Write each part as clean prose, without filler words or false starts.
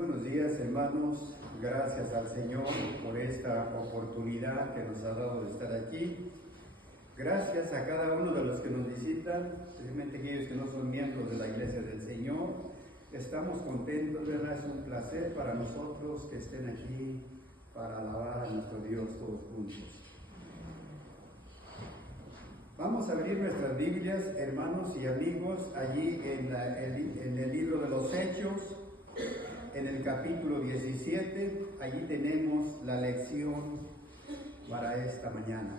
buenos días, hermanos. Gracias al Señor por esta oportunidad que nos ha dado de estar aquí. Gracias a cada uno de los que nos visitan, especialmente aquellos que no son miembros de la Iglesia del Señor. Estamos contentos, ¿verdad? Es un placer para nosotros que estén aquí para alabar a nuestro Dios todos juntos. Vamos a abrir nuestras Biblias, hermanos y amigos, allí en el libro de los Hechos, en el capítulo 17. Allí tenemos la lección para esta mañana.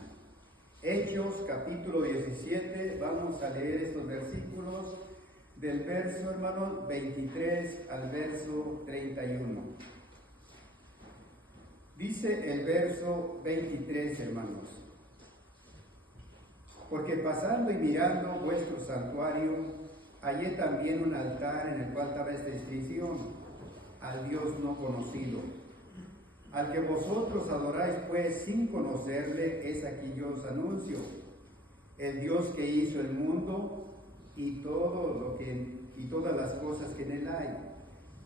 Hechos, capítulo 17, vamos a leer estos versículos del verso, hermanos, 23 al verso 31. Dice el verso 23, hermanos: porque pasando y mirando vuestro santuario, hallé también un altar en el cual estaba esta inscripción: al Dios no conocido. Al que vosotros adoráis pues sin conocerle, es aquí yo os anuncio: el Dios que hizo el mundo y todas las cosas que en él hay,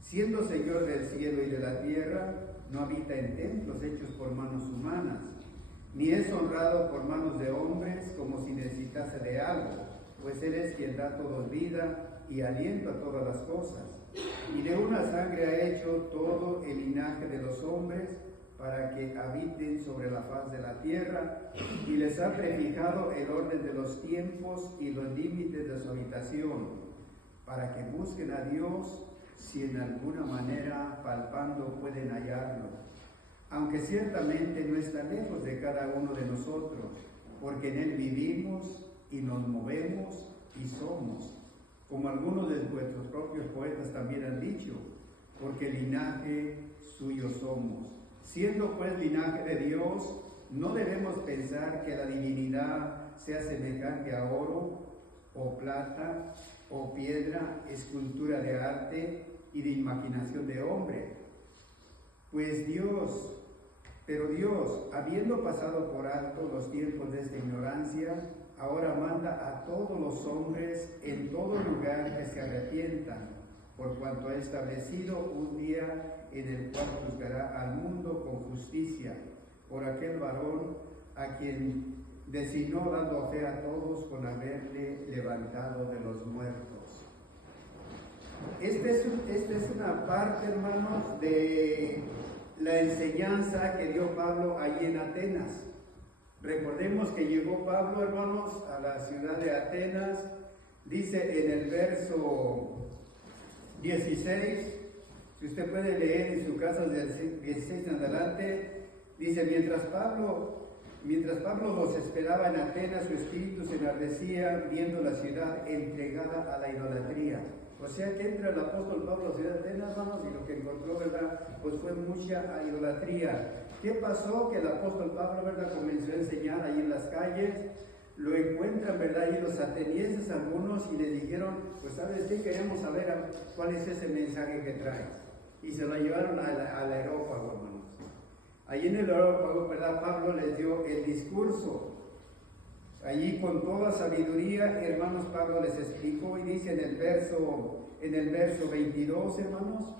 siendo Señor del cielo y de la tierra, no habita en templos hechos por manos humanas, ni es honrado por manos de hombres como si necesitase de algo, pues Él es quien da a todos vida y aliento a todas las cosas. Y de una sangre ha hecho todo el linaje de los hombres para que habiten sobre la faz de la tierra, y les ha prefijado el orden de los tiempos y los límites de su habitación, para que busquen a Dios si en alguna manera palpando pueden hallarlo, aunque ciertamente no está lejos de cada uno de nosotros, porque en Él vivimos y nos movemos y somos, como algunos de vuestros propios poetas también han dicho, porque linaje suyo somos. Siendo pues linaje de Dios, no debemos pensar que la divinidad sea semejante a oro, o plata, o piedra, escultura de arte y de imaginación de hombre. Pues Pero Dios, habiendo pasado por alto los tiempos de esta ignorancia, ahora manda a todos los hombres en todo lugar que se arrepientan, por cuanto ha establecido un día en el cual juzgará al mundo con justicia, por aquel varón a quien designó, dando fe a todos con haberle levantado de los muertos. Esta es una parte, hermanos, de la enseñanza que dio Pablo allí en Atenas. Recordemos que llegó Pablo, hermanos, a la ciudad de Atenas. Dice en el verso 16, si usted puede leer en su casa del 16 en adelante, dice: mientras Pablo los esperaba en Atenas, su espíritu se enardecía viendo la ciudad entregada a la idolatría. O sea que entra el apóstol Pablo a la ciudad de Atenas, vamos, y lo que encontró, ¿verdad?, pues fue mucha idolatría. ¿Qué pasó? Que el apóstol Pablo, ¿verdad?, comenzó a enseñar ahí en las calles. Lo encuentran, ¿verdad?, y los atenienses algunos, y le dijeron: pues ¿sabes qué? Queremos saber cuál es ese mensaje que traes. Y se lo llevaron al aerópago, hermanos. Allí en el aerópago, ¿verdad?, Pablo les dio el discurso. Allí con toda sabiduría, hermanos, Pablo les explicó, y dice en el verso 22, hermanos: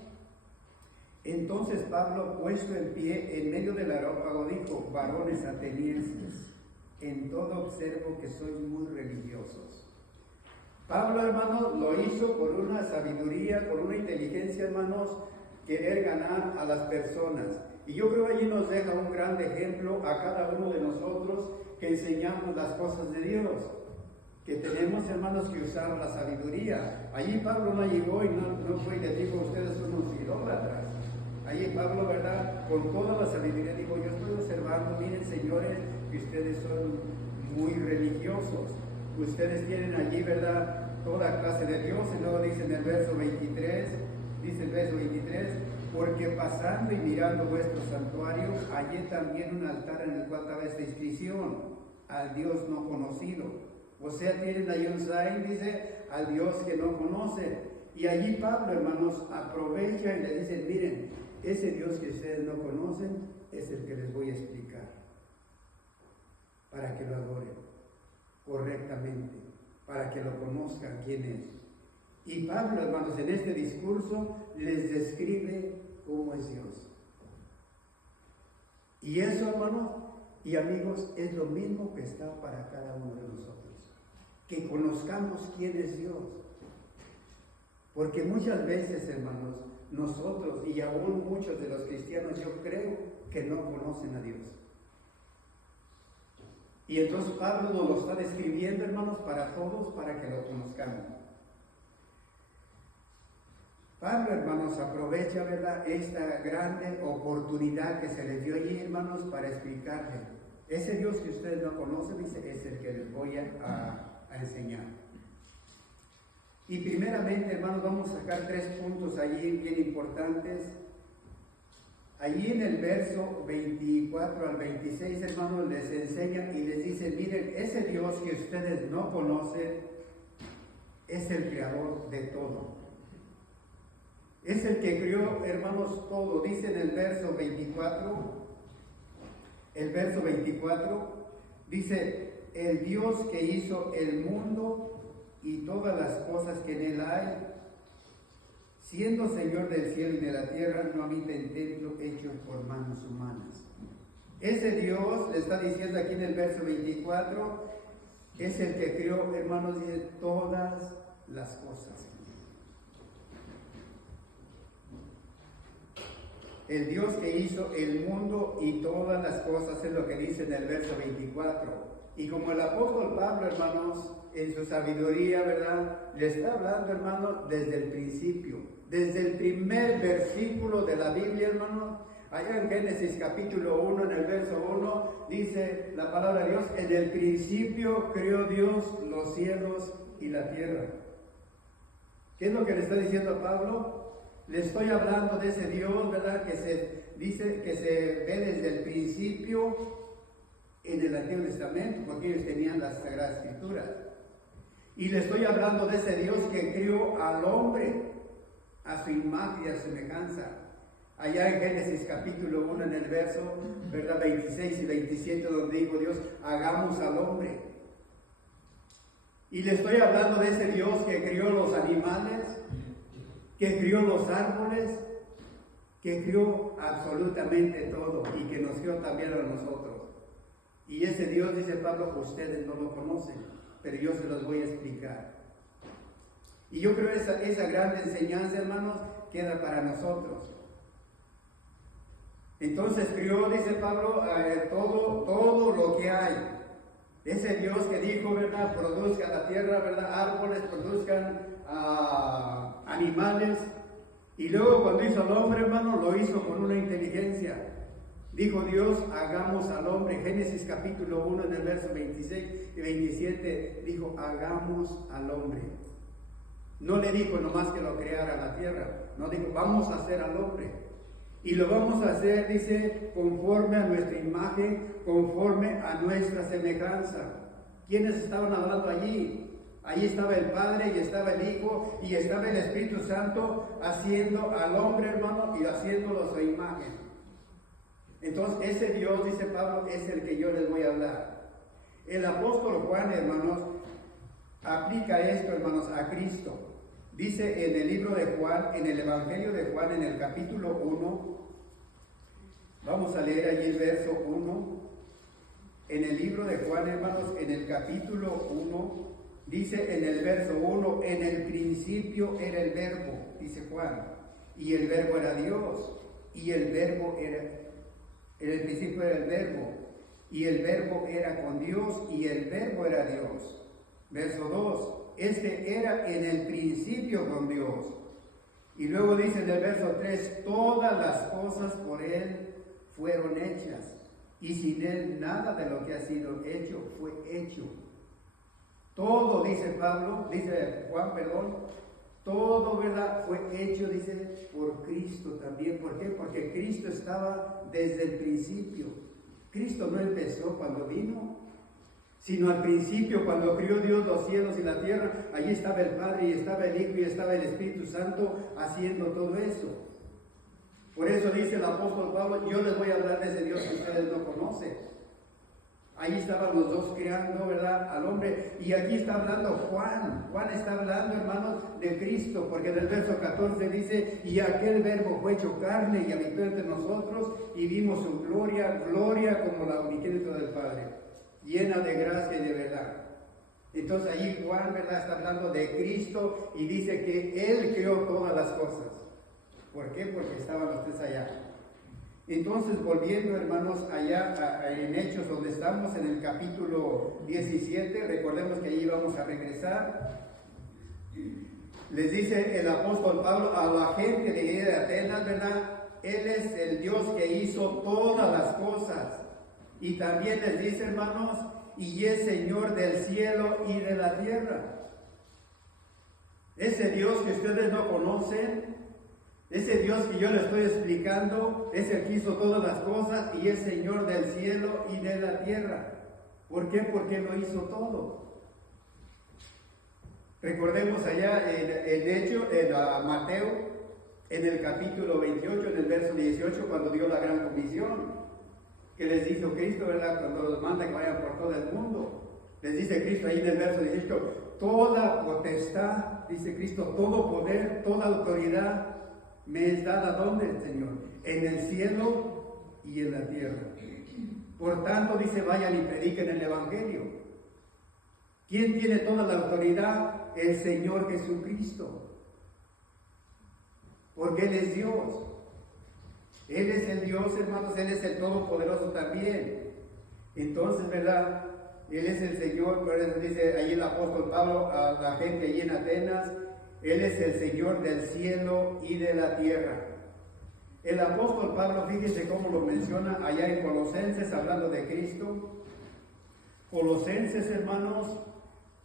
entonces Pablo, puesto en pie en medio del areópago, dijo: varones atenienses, en todo observo que sois muy religiosos. Pablo, hermanos, lo hizo por una sabiduría, por una inteligencia, hermanos, querer ganar a las personas. Y yo creo allí nos deja un gran ejemplo a cada uno de nosotros que enseñamos las cosas de Dios, que tenemos, hermanos, que usar la sabiduría. Allí Pablo no llegó y no fue y le dijo: ustedes son unos idólatras. Allí Pablo, ¿verdad?, con toda la sabiduría dijo: yo estoy observando, miren, señores, que ustedes son muy religiosos. Ustedes tienen allí, ¿verdad?, toda clase de Dios. Y luego dice en el verso 23, porque pasando y mirando vuestro santuario, hallé también un altar en el cual estaba esta inscripción: al Dios no conocido. O sea, tienen ahí un sign, dice: al Dios que no conocen. Y allí Pablo, hermanos, aprovecha y le dice: miren, ese Dios que ustedes no conocen es el que les voy a explicar, para que lo adoren correctamente, para que lo conozcan quién es. Y Pablo, hermanos, en este discurso les describe cómo es Dios. Y eso, hermanos y amigos, es lo mismo que está para cada uno de nosotros. Que conozcamos quién es Dios. Porque muchas veces, hermanos, nosotros y aún muchos de los cristianos, yo creo que no conocen a Dios. Y entonces Pablo nos lo está describiendo, hermanos, para todos, para que lo conozcamos. Pablo, hermanos, aprovecha, ¿verdad?, esta grande oportunidad que se les dio allí, hermanos, para explicarle. Ese Dios que ustedes no conocen, dice, es el que les voy a enseñar. Y primeramente, hermanos, vamos a sacar 3 puntos allí bien importantes. Allí en el verso 24 al 26, hermanos, les enseña y les dice, miren, ese Dios que ustedes no conocen es el creador de todo. Es el que creó, hermanos, todo. Dice en el verso 24, dice, el Dios que hizo el mundo y todas las cosas que en él hay, siendo Señor del cielo y de la tierra, no habita en templo hecho por manos humanas. Ese Dios, le está diciendo aquí en el verso 24, es el que creó, hermanos, dice, todas las cosas. El Dios que hizo el mundo y todas las cosas es lo que dice en el verso 24. Y como el apóstol Pablo, hermanos, en su sabiduría, ¿verdad?, le está hablando, hermano, desde el principio. Desde el primer versículo de la Biblia, hermano, allá en Génesis capítulo 1, en el verso 1, dice la palabra de Dios, en el principio creó Dios los cielos y la tierra. ¿Qué es lo que le está diciendo Pablo? Le estoy hablando de ese Dios, ¿verdad?, que se dice que se ve desde el principio en el Antiguo Testamento, porque ellos tenían las Sagradas Escrituras. Y le estoy hablando de ese Dios que crió al hombre a su imagen y a su semejanza. Allá en Génesis capítulo 1, en el verso, ¿verdad?, 26 y 27, donde dijo Dios, hagamos al hombre. Y le estoy hablando de ese Dios que crió los animales, que crió los árboles, que crió absolutamente todo y que nos crió también a nosotros. Y ese Dios, dice Pablo, ustedes no lo conocen, pero yo se los voy a explicar. Y yo creo que esa gran enseñanza, hermanos, queda para nosotros. Entonces crió, dice Pablo, todo lo que hay. Ese Dios que dijo, ¿verdad?, produzca la tierra, ¿verdad?, árboles, produzcan animales. Y luego cuando hizo al hombre, hermano, lo hizo con una inteligencia. Dijo Dios, hagamos al hombre. Génesis capítulo 1, en el verso 26 y 27, dijo, hagamos al hombre. No le dijo nomás que lo creara la tierra, no dijo, vamos a hacer al hombre. Y lo vamos a hacer, dice, conforme a nuestra imagen, conforme a nuestra semejanza. ¿Quiénes estaban hablando allí? Allí estaba el Padre, y estaba el Hijo, y estaba el Espíritu Santo haciendo al hombre, hermano, y haciéndolo a su imagen. Entonces, ese Dios, dice Pablo, es el que yo les voy a hablar. El apóstol Juan, hermanos, aplica esto, hermanos, a Cristo. Dice en el libro de Juan, en el Evangelio de Juan, en el capítulo 1, vamos a leer allí el verso 1. En el libro de Juan, hermanos, en el capítulo 1, dice en el verso 1, en el principio era el verbo, dice Juan, y el verbo era Dios, y el verbo era, en el principio era el verbo, y el verbo era con Dios, y el verbo era Dios. Verso 2, este era en el principio con Dios. Y luego dice en el verso 3, todas las cosas por Él fueron hechas, y sin Él nada de lo que ha sido hecho fue hecho. Todo, dice Juan, todo, ¿verdad?, fue hecho, dice, por Cristo también. ¿Por qué? Porque Cristo estaba desde el principio. Cristo no empezó cuando vino, sino al principio, cuando crió Dios los cielos y la tierra. Allí estaba el Padre, y estaba el Hijo, y estaba el Espíritu Santo haciendo todo eso. Por eso dice el apóstol Pablo, yo les voy a hablar de ese Dios que ustedes no conocen. Ahí estaban los dos creando, ¿verdad?, al hombre. Y aquí está hablando Juan. Juan está hablando, hermanos, de Cristo, porque en el verso 14 dice, y aquel verbo fue hecho carne y habitó entre nosotros, y vimos su gloria, gloria como la unigénita del Padre, llena de gracia y de verdad. Entonces ahí Juan, ¿verdad?, está hablando de Cristo y dice que Él creó todas las cosas. ¿Por qué? Porque estaban los tres allá. Entonces, volviendo, hermanos, allá en Hechos, donde estamos, en el capítulo 17, recordemos que allí vamos a regresar. Les dice el apóstol Pablo a la gente de Atenas, ¿verdad? Él es el Dios que hizo todas las cosas. Y también les dice, hermanos, y es Señor del cielo y de la tierra. Ese Dios que ustedes no conocen, ese Dios que yo le estoy explicando, es el que hizo todas las cosas y es Señor del cielo y de la tierra. ¿Por qué? Porque lo hizo todo. Recordemos allá en Mateo, en el capítulo 28, en el verso 18, cuando dio la gran comisión, que les hizo Cristo, ¿verdad?, cuando los manda que vayan por todo el mundo. Les dice Cristo ahí en el verso 18, toda potestad, dice Cristo, todo poder, toda autoridad, me es dada, ¿dónde, Señor? En el cielo y en la tierra. Por tanto, dice, vayan y prediquen el Evangelio. ¿Quién tiene toda la autoridad? El Señor Jesucristo. Porque Él es Dios. Él es el Dios, hermanos, Él es el Todopoderoso también. Entonces, ¿verdad? Él es el Señor, por eso dice ahí el apóstol Pablo a la gente allí en Atenas, Él es el Señor del cielo y de la tierra. El apóstol Pablo, fíjese cómo lo menciona allá en Colosenses, hablando de Cristo. Colosenses, hermanos,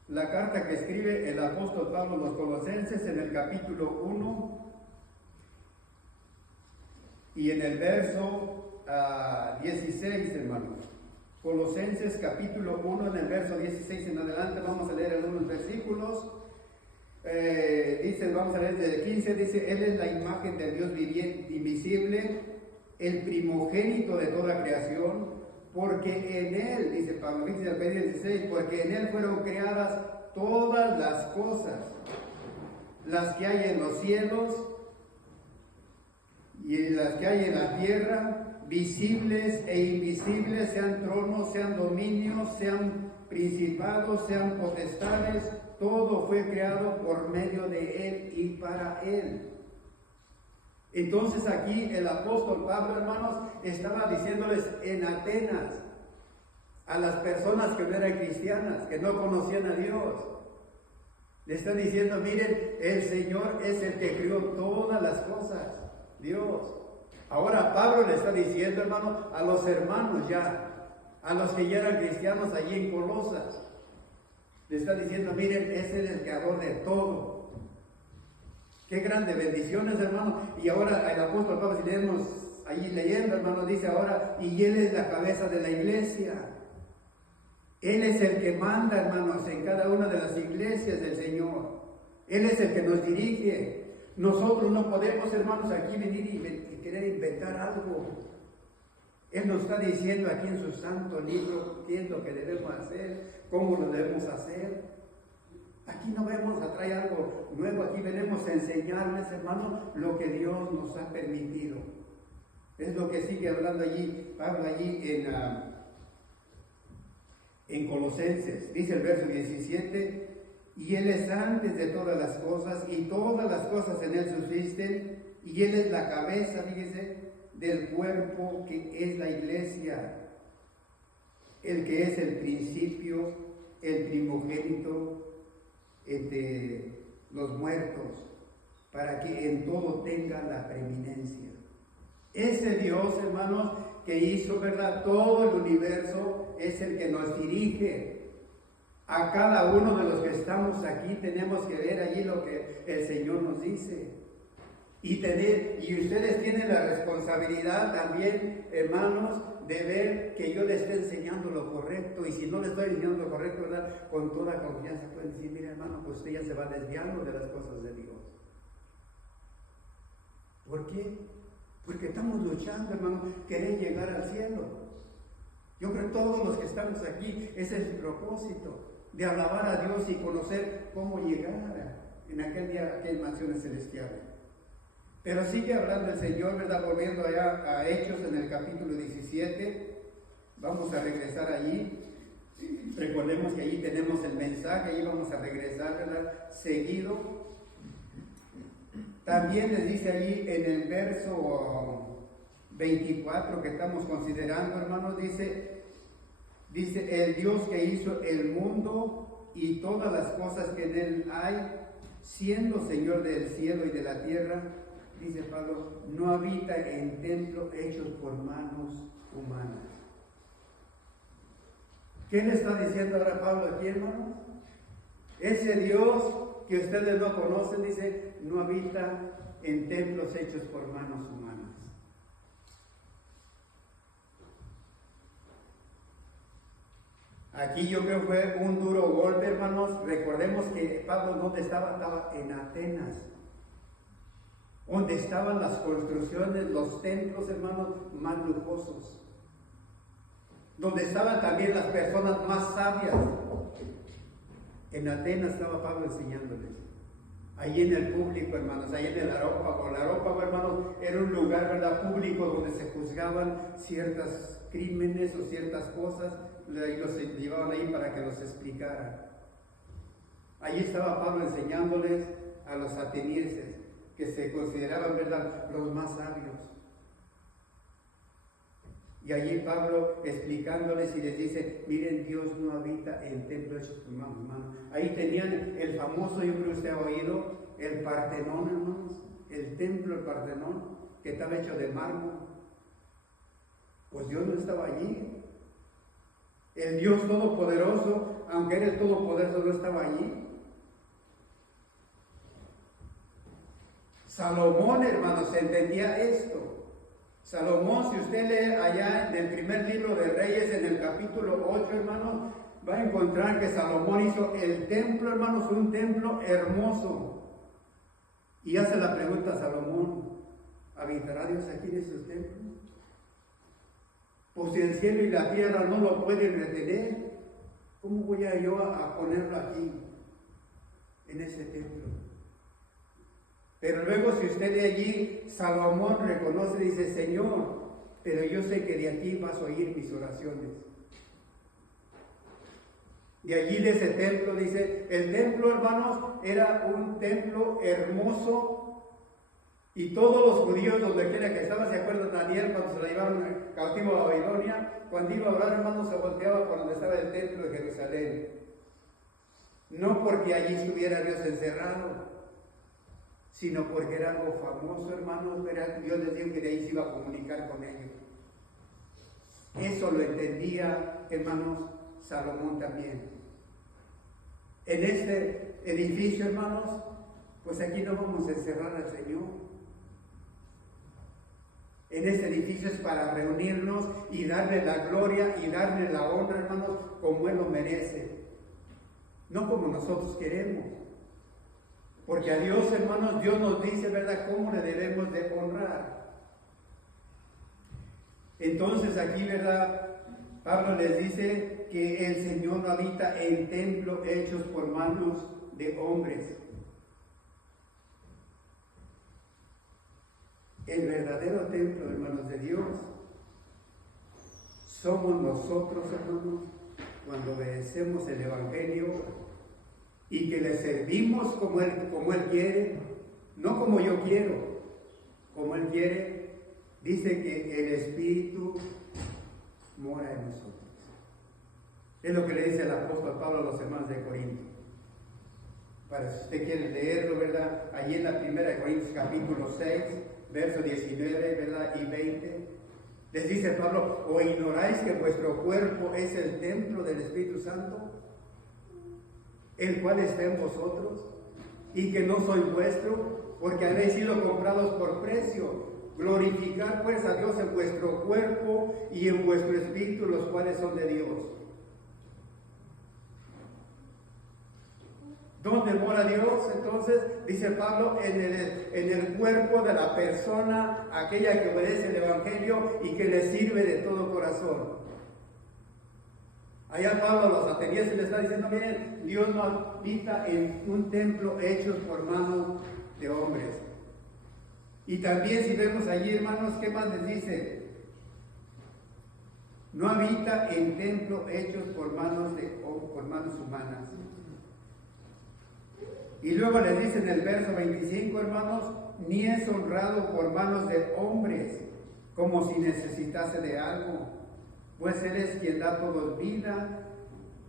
la carta que escribe el apóstol Pablo a los Colosenses en el capítulo 1 y en el verso 16, hermanos. Colosenses capítulo 1, en el verso 16 en adelante, vamos a leer algunos versículos. Dice, vamos a leer desde el 15, dice, Él es la imagen del Dios viviente, invisible, el primogénito de toda creación, porque en Él, dice Pablo, dice el verso 16, porque en Él fueron creadas todas las cosas, las que hay en los cielos y las que hay en la tierra, visibles e invisibles, sean tronos, sean dominios, sean principados, sean potestades, todo fue creado por medio de Él y para Él. Entonces aquí el apóstol Pablo, hermanos, estaba diciéndoles en Atenas, a las personas que no eran cristianas, que no conocían a Dios, le está diciendo, miren, el Señor es el que creó todas las cosas, Dios. Ahora Pablo le está diciendo, hermano, a los hermanos ya, a los que ya eran cristianos allí en Colosas, le está diciendo, miren, es el creador de todo. Qué grandes bendiciones, hermano. Y ahora el apóstol Pablo, si leemos allí leyendo, hermano, dice ahora, y Él es la cabeza de la iglesia. Él es el que manda, hermanos, en cada una de las iglesias del Señor. Él es el que nos dirige. Nosotros no podemos, hermanos, aquí venir y querer inventar algo. Él nos está diciendo aquí en su santo libro qué es lo que debemos hacer, cómo lo debemos hacer. Aquí no vemos a traer algo nuevo, aquí venimos a enseñarles, hermano, lo que Dios nos ha permitido. Es lo que sigue hablando allí, Pablo allí en Colosenses. Dice el verso 17, y Él es antes de todas las cosas, y todas las cosas en Él subsisten, y Él es la cabeza, fíjese, del cuerpo que es la iglesia, el que es el principio, el primogénito entre los muertos, para que en todo tenga la preeminencia. Ese Dios, hermanos, que hizo, ¿verdad?, todo el universo, es el que nos dirige. A cada uno de los que estamos aquí tenemos que ver allí lo que el Señor nos dice. Y ustedes tienen la responsabilidad también, hermanos, de ver que yo les esté enseñando lo correcto. Y si no les estoy enseñando lo correcto, ¿verdad?, con toda confianza pueden decir, mira, hermano, pues usted ya se va desviando de las cosas de Dios. ¿Por qué? Porque estamos luchando, hermano, querer llegar al cielo. Yo creo que todos los que estamos aquí, ese es el propósito, de alabar a Dios y conocer cómo llegar en aquel día a aquellas mansiones celestiales. Pero sigue hablando el Señor, ¿verdad? Volviendo allá a Hechos en el capítulo 17. Vamos a regresar allí. Recordemos que allí tenemos el mensaje, allí vamos a regresar, ¿verdad? Seguido. También les dice allí en el verso 24 que estamos considerando, hermanos, dice, el Dios que hizo el mundo y todas las cosas que en él hay, siendo Señor del cielo y de la tierra, dice Pablo, no habita en templos hechos por manos humanas. ¿Qué le está diciendo ahora Pablo aquí, hermanos? Ese Dios que ustedes no conocen, dice, no habita en templos hechos por manos humanas. Aquí yo creo que fue un duro golpe, hermanos. Recordemos que Pablo, ¿dónde estaba? Estaba en Atenas, donde estaban las construcciones, los templos, hermanos, más lujosos, donde estaban también las personas más sabias. En Atenas estaba Pablo enseñándoles. Ahí en el público, hermanos, ahí en el Areópago. El Areópago, hermanos, era un lugar, ¿verdad?, público donde se juzgaban ciertos crímenes o ciertas cosas. Ahí los llevaban ahí para que los explicaran. Allí estaba Pablo enseñándoles a los atenienses, que se consideraban, ¿verdad?, los más sabios. Y allí Pablo explicándoles y les dice, miren, Dios no habita en templos hechos por manos humanas. Ahí tenían el famoso, yo creo que usted ha oído, el Partenón, hermanos, el templo, el Partenón, que estaba hecho de mármol. Pues Dios no estaba allí. El Dios Todopoderoso, aunque era el Todopoderoso, no estaba allí. Salomón, hermanos, entendía esto. Salomón, si usted lee allá en el primer libro de Reyes, en el capítulo 8, hermanos, va a encontrar que Salomón hizo el templo, hermanos, un templo hermoso. Y hace la pregunta a Salomón, ¿habitará Dios aquí en esos templos? Pues si el cielo y la tierra no lo pueden retener, ¿cómo voy yo a ponerlo aquí, en ese templo? Pero luego si usted de allí, Salomón reconoce, dice, Señor, pero yo sé que de aquí vas a oír mis oraciones. De allí de ese templo, dice, el templo, hermanos, era un templo hermoso y todos los judíos, donde quiera que estaban, ¿se acuerdan Daniel cuando se la llevaron cautivo a Babilonia? Cuando iba a orar, hermanos, se volteaba por donde estaba el templo de Jerusalén. No porque allí estuviera Dios encerrado, sino porque era algo famoso, hermanos. Dios les dijo que de ahí se iba a comunicar con ellos. Eso lo entendía, hermanos, Salomón también. En este edificio, hermanos, pues aquí no vamos a encerrar al Señor. En este edificio es para reunirnos y darle la gloria y darle la honra, hermanos, como Él lo merece. No como nosotros queremos. Porque a Dios, hermanos, Dios nos dice, ¿verdad?, cómo le debemos de honrar. Entonces aquí, ¿verdad?, Pablo les dice que el Señor no habita en templos hechos por manos de hombres. El verdadero templo, hermanos, de Dios somos nosotros, hermanos, cuando obedecemos el Evangelio y que le servimos como Él quiere, no como yo quiero, como Él quiere. Dice que el Espíritu mora en nosotros. Es lo que le dice el apóstol Pablo a los hermanos de Corinto. Para si usted quiere leerlo, ¿verdad? Allí en la primera de Corintios capítulo 6, verso 19, ¿verdad?, y 20. Les dice Pablo, ¿o ignoráis que vuestro cuerpo es el templo del Espíritu Santo, el cual está en vosotros, y que no soy vuestro, porque habéis sido comprados por precio? Glorificad pues a Dios en vuestro cuerpo y en vuestro espíritu, los cuales son de Dios. ¿Dónde mora Dios? Entonces, dice Pablo, en el cuerpo de la persona, aquella que obedece el Evangelio y que le sirve de todo corazón. Allá Pablo a los atenienses le está diciendo, miren, Dios no habita en un templo hecho por manos de hombres. Y también si vemos allí, hermanos, ¿qué más les dice? No habita en templo hechos por manos humanas. Y luego les dice en el verso 25, hermanos, ni es honrado por manos de hombres, como si necesitase de algo, pues Él es quien da todo vida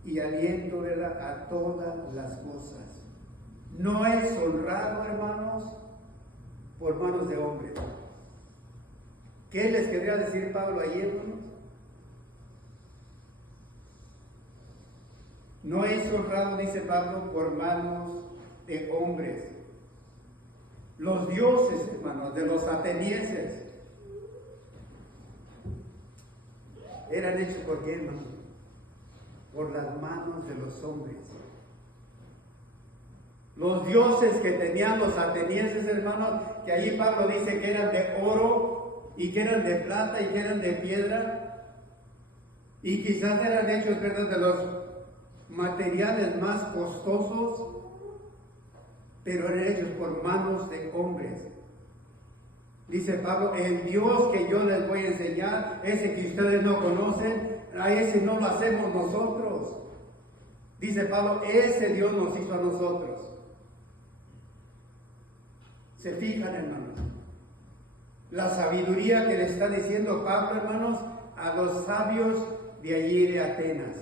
y aliento, ¿verdad?, a todas las cosas. No es honrado, hermanos, por manos de hombres. ¿Qué les quería decir Pablo ahí, hermanos? No es honrado, dice Pablo, por manos de hombres. Los dioses, hermanos, de los atenienses, eran hechos por qué, hermanos? Por las manos de los hombres. Los dioses que tenían los atenienses, hermanos, que allí Pablo dice que eran de oro y que eran de plata y que eran de piedra, y quizás eran hechos, ¿verdad?, de los materiales más costosos, pero eran hechos por manos de hombres. Dice Pablo, el Dios que yo les voy a enseñar, ese que ustedes no conocen, a ese no lo hacemos nosotros. Dice Pablo, ese Dios nos hizo a nosotros. ¿Se fijan, hermanos? La sabiduría que le está diciendo Pablo, hermanos, a los sabios de allí de Atenas.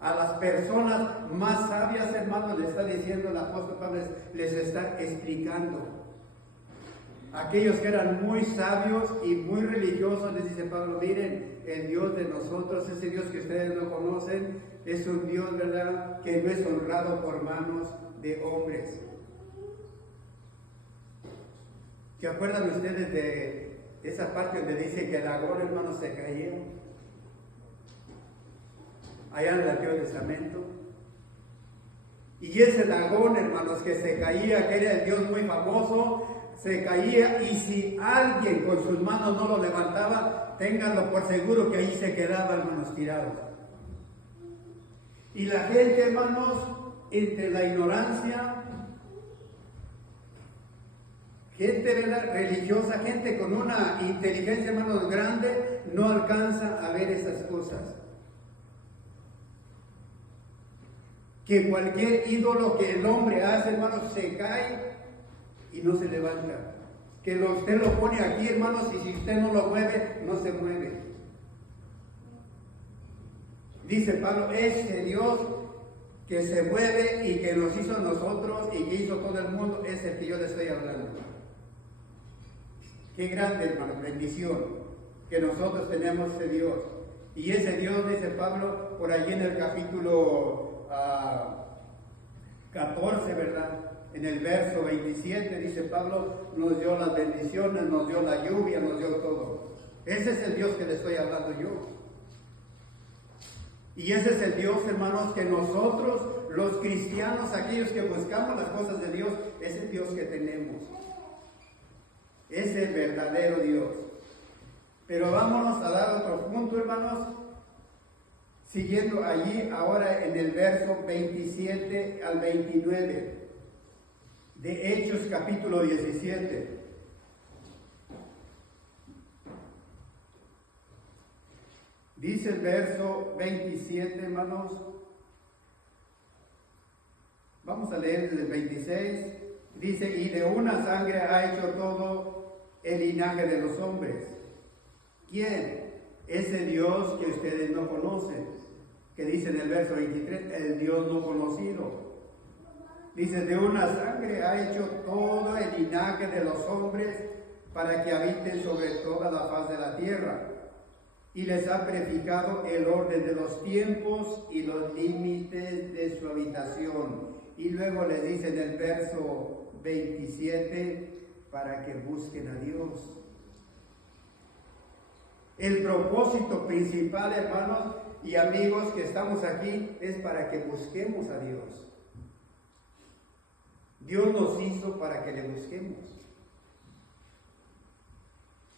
A las personas más sabias, hermanos, le está diciendo el apóstol Pablo, les está explicando. Aquellos que eran muy sabios y muy religiosos, les dice Pablo, miren, el Dios de nosotros, ese Dios que ustedes no conocen, es un Dios, ¿verdad?, que no es honrado por manos de hombres. ¿Se acuerdan ustedes de esa parte donde dice que Dagón, hermanos, se caía? Allá en el Antiguo Testamento. Y ese Dagón, hermanos, que se caía, que era el Dios muy famoso, se caía, y si alguien con sus manos no lo levantaba, ténganlo por seguro que ahí se quedaba, hermanos, tirado. Y la gente, hermanos, entre la ignorancia, gente, ¿verdad?, religiosa, gente con una inteligencia, hermanos, grande, no alcanza a ver esas cosas. Que cualquier ídolo que el hombre hace, hermanos, se cae y no se levanta. Que usted lo pone aquí, hermanos, y si usted no lo mueve, no se mueve. Dice Pablo, ese Dios que se mueve y que nos hizo a nosotros y que hizo todo el mundo, es el que yo le estoy hablando. Qué grande, hermanos, bendición que nosotros tenemos ese Dios. Y ese Dios, dice Pablo, por allí en el capítulo 14, ¿verdad? En el verso 27 dice Pablo, nos dio las bendiciones, nos dio la lluvia, nos dio todo. Ese es el Dios que le estoy hablando yo. Y ese es el Dios, hermanos, que nosotros, los cristianos, aquellos que buscamos las cosas de Dios, es el Dios que tenemos. Es el verdadero Dios. Pero vámonos a dar otro punto, hermanos. Siguiendo allí, ahora en el verso 27 al 29 de Hechos capítulo 17. Dice el verso 27, hermanos. Vamos a leer desde el 26. Dice, y de una sangre ha hecho todo el linaje de los hombres. ¿Quién? Ese Dios que ustedes no conocen, que dice en el verso 23, el Dios no conocido. Dice, de una sangre ha hecho todo el linaje de los hombres para que habiten sobre toda la faz de la tierra. Y les ha prefijado el orden de los tiempos y los límites de su habitación. Y luego les dice en el verso 27, para que busquen a Dios. El propósito principal, hermanos y amigos que estamos aquí, es para que busquemos a Dios. Dios nos hizo para que le busquemos.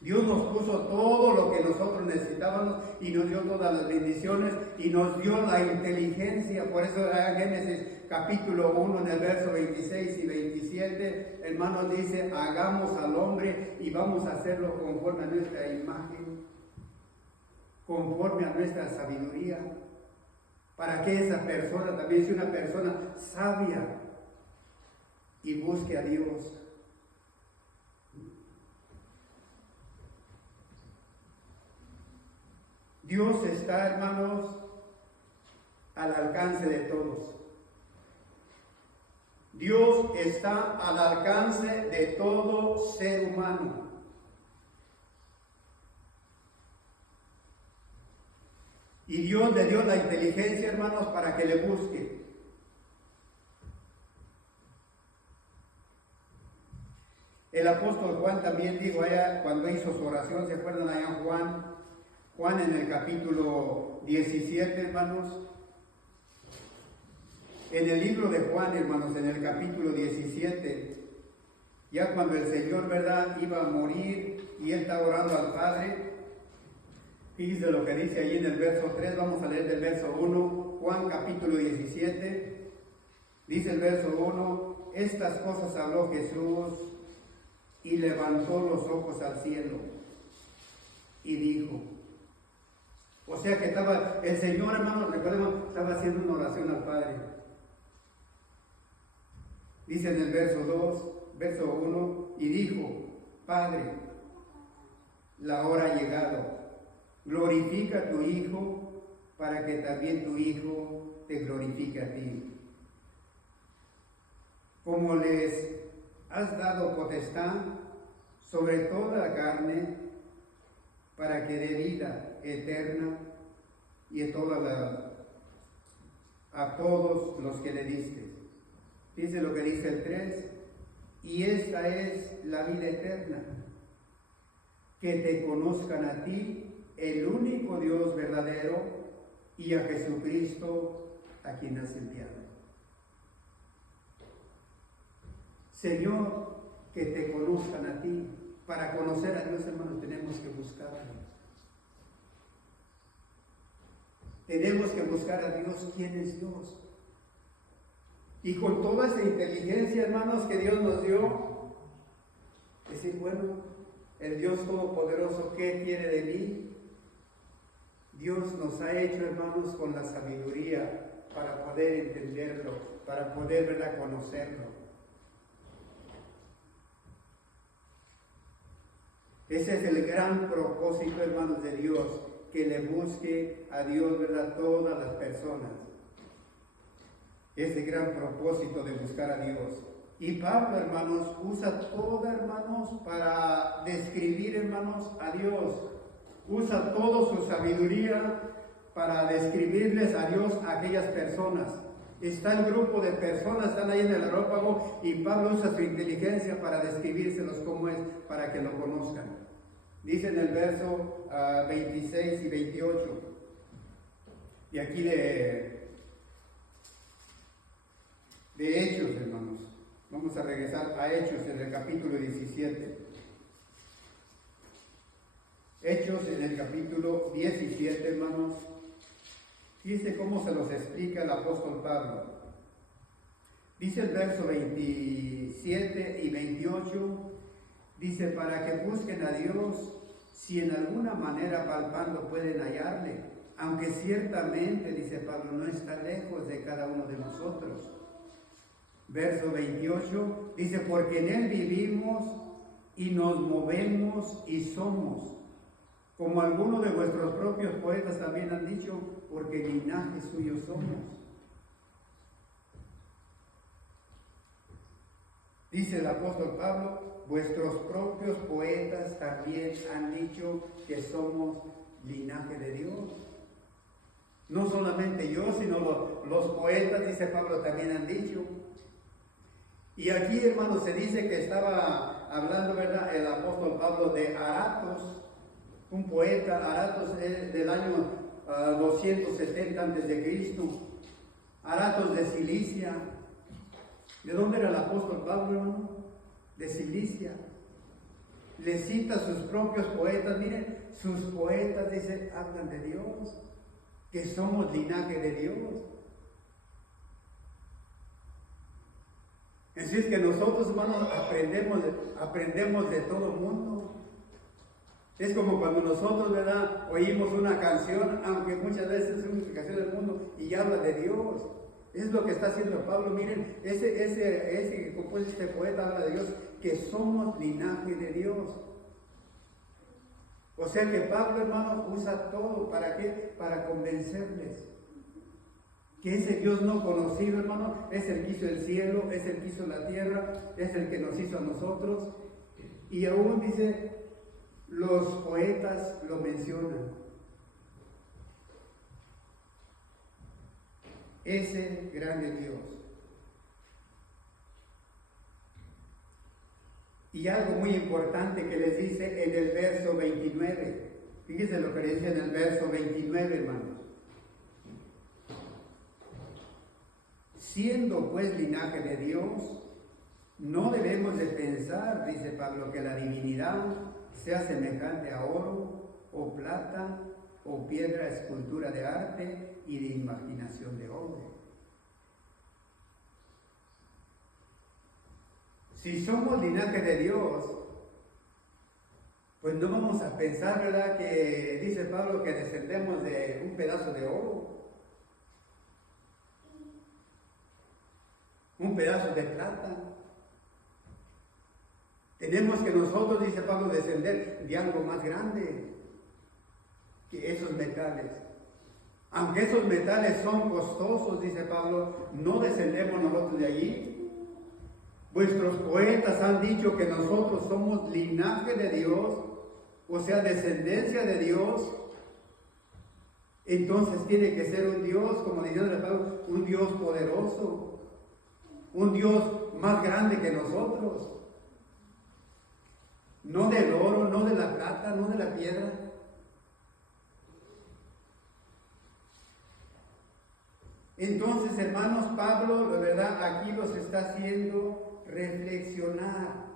Dios nos puso todo lo que nosotros necesitábamos y nos dio todas las bendiciones y nos dio la inteligencia. Por eso en Génesis capítulo 1 en el verso 26 y 27, hermanos, dice, hagamos al hombre y vamos a hacerlo conforme a nuestra imagen, conforme a nuestra sabiduría, para que esa persona también sea una persona sabia y busque a Dios. Dios está, hermanos, al alcance de todos. Dios está al alcance de todo ser humano. Y Dios le dio la inteligencia, hermanos, para que le busque. El apóstol Juan también dijo allá, cuando hizo su oración, ¿se acuerdan allá en Juan en el capítulo 17, hermanos? En el libro de Juan, hermanos, en el capítulo 17, ya cuando el Señor, ¿verdad?, iba a morir y él estaba orando al Padre, fíjense lo que dice allí en el verso 3, vamos a leer del verso 1, Juan capítulo 17, dice el verso 1, estas cosas habló Jesús y levantó los ojos al cielo y dijo, o sea que estaba, el Señor, hermanos, recordemos, estaba haciendo una oración al Padre. Dice en el verso 2, verso 1, y dijo, Padre, la hora ha llegado, glorifica a tu Hijo, para que también tu Hijo te glorifique a ti. Como les has dado potestad sobre toda la carne, para que dé vida eterna y a todos los que le diste. Dice lo que dice el 3, y esta es la vida eterna, que te conozcan a ti, el único Dios verdadero, y a Jesucristo, a quien has enviado. Señor, que te conozcan a ti. Para conocer a Dios, hermanos, tenemos que buscarlo. Tenemos que buscar a Dios, quién es Dios. Y con toda esa inteligencia, hermanos, que Dios nos dio, decir, bueno, el Dios Todopoderoso, ¿qué quiere de mí? Dios nos ha hecho, hermanos, con la sabiduría para poder entenderlo, para poder, ¿verdad?, conocerlo. Ese es el gran propósito, hermanos, de Dios, que le busque a Dios, ¿verdad?, todas las personas. Ese gran propósito de buscar a Dios. Y Pablo, hermanos, usa toda, hermanos, para describir, hermanos, a Dios. Usa toda su sabiduría para describirles a Dios a aquellas personas. Está el grupo de personas, están ahí en el Areópago, y Pablo usa su inteligencia para describírselos cómo es, para que lo conozcan. Dice en el verso 26 y 28, y aquí de Hechos, hermanos. Vamos a regresar a Hechos en el capítulo 17. Hechos en el capítulo 17, hermanos. Fíjense cómo se los explica el apóstol Pablo. Dice el verso 27 y 28, dice, para que busquen a Dios, si en alguna manera palpando pueden hallarle, aunque ciertamente, dice Pablo, no está lejos de cada uno de nosotros. Verso 28, dice, porque en Él vivimos y nos movemos y somos, como algunos de vuestros propios poetas también han dicho, porque linaje suyo somos. Dice el apóstol Pablo, vuestros propios poetas también han dicho que somos linaje de Dios. No solamente yo, sino los poetas, dice Pablo, también han dicho. Y aquí, hermanos, se dice que estaba hablando, ¿verdad?, el apóstol Pablo de Aratos, un poeta. Aratos es del año 270 a.C., Aratos de Cilicia. ¿De dónde era el apóstol Pablo, hermano? De Cilicia. le cita a sus propios poetas. Miren, sus poetas dicen, hablan de Dios, que somos linaje de Dios. Así es que nosotros, hermanos, aprendemos de todo el mundo. Es como cuando nosotros, ¿verdad?, oímos una canción, aunque muchas veces es una canción del mundo y habla de Dios. Es lo que está haciendo Pablo. Miren, ese que compone este poeta habla de Dios, que somos linaje de Dios. O sea que Pablo, hermano, usa todo. ¿Para qué? Para convencerles que ese Dios no conocido, hermano, es el que hizo el cielo, es el que hizo la tierra, es el que nos hizo a nosotros. Y aún dice, los poetas lo mencionan. Ese grande Dios. Y algo muy importante que les dice en el verso 29. Fíjense lo que le dice en el verso 29, hermanos. Siendo pues linaje de Dios, no debemos de pensar, dice Pablo, que la divinidad sea semejante a oro o plata o piedra, escultura de arte y de imaginación de hombre. Si somos linaje de Dios, pues no vamos a pensar, ¿verdad?, que dice Pablo que descendemos de un pedazo de oro, un pedazo de plata. Tenemos que nosotros, dice Pablo, descender de algo más grande que esos metales. Aunque esos metales son costosos, dice Pablo, no descendemos nosotros de allí. Vuestros poetas han dicho que nosotros somos linaje de Dios, o sea, descendencia de Dios. Entonces tiene que ser un Dios, como dice Pablo, un Dios poderoso, un Dios más grande que nosotros. No del oro, no de la plata, no de la piedra. Entonces, hermanos, Pablo, la verdad, aquí los está haciendo reflexionar.